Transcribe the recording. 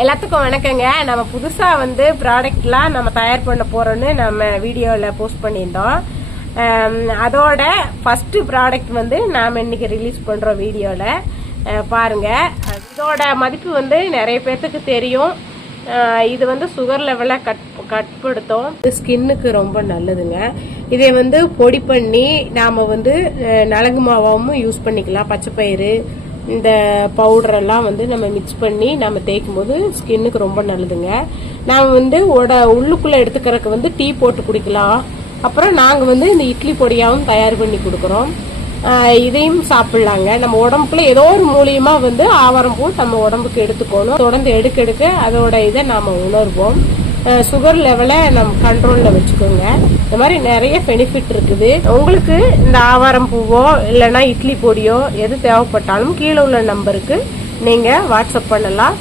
எல்லாத்துக்கும் வணக்கங்க. நம்ம புதுசா ப்ராடக்ட்லாம் நம்ம தயார் பண்ண போறோம்னு நம்ம வீடியோல போஸ்ட் பண்ணியிருந்தோம். அதோட ஃபர்ஸ்ட் ப்ராடக்ட் நாம இன்னைக்கு ரிலீஸ் பண்றோம் வீடியோல. பாருங்க, இதோட மதிப்பு நிறைய பேர்த்துக்கு தெரியும். இது சுகர் லெவலை கட்டுப்படுத்தும், ஸ்கின்னுக்கு ரொம்ப நல்லதுங்க. இதை பொடி பண்ணி நாம நலங்கு மாவாவும் யூஸ் பண்ணிக்கலாம். பச்சைப்பயிறு இந்த பவுடர் எல்லாம் நம்ம மிக்ஸ் பண்ணி நம்ம தேய்க்கும் போது ஸ்கின்னுக்கு ரொம்ப நல்லதுங்க. நாம உள்ளுக்குள்ள எடுத்துக்கிறதுக்கு டீ போட்டு குடிக்கலாம். அப்புறம் நாங்க இந்த இட்லி பொடியாவும் தயார் பண்ணி கொடுக்கறோம். இதையும் சாப்பிடலாங்க. நம்ம உடம்புக்குள்ள ஏதோ ஒரு மூலியமா ஆவாரம் பூ நம்ம உடம்புக்கு எடுத்துக்கணும். தொடர்ந்து எடுக்க அதோட இதை நாம உணர்வோம். சுகர் லெவலை நம்ம கண்ட்ரோல்ல வச்சுக்கோங்க. இந்த மாதிரி நிறைய பெனிஃபிட் இருக்குது. உங்களுக்கு இந்த ஆவாரம் பூவோ இல்லைன்னா இட்லி பொடியோ எது தேவைப்பட்டாலும் கீழே உள்ள நம்பருக்கு நீங்க வாட்ஸ்அப் பண்ணலாம்.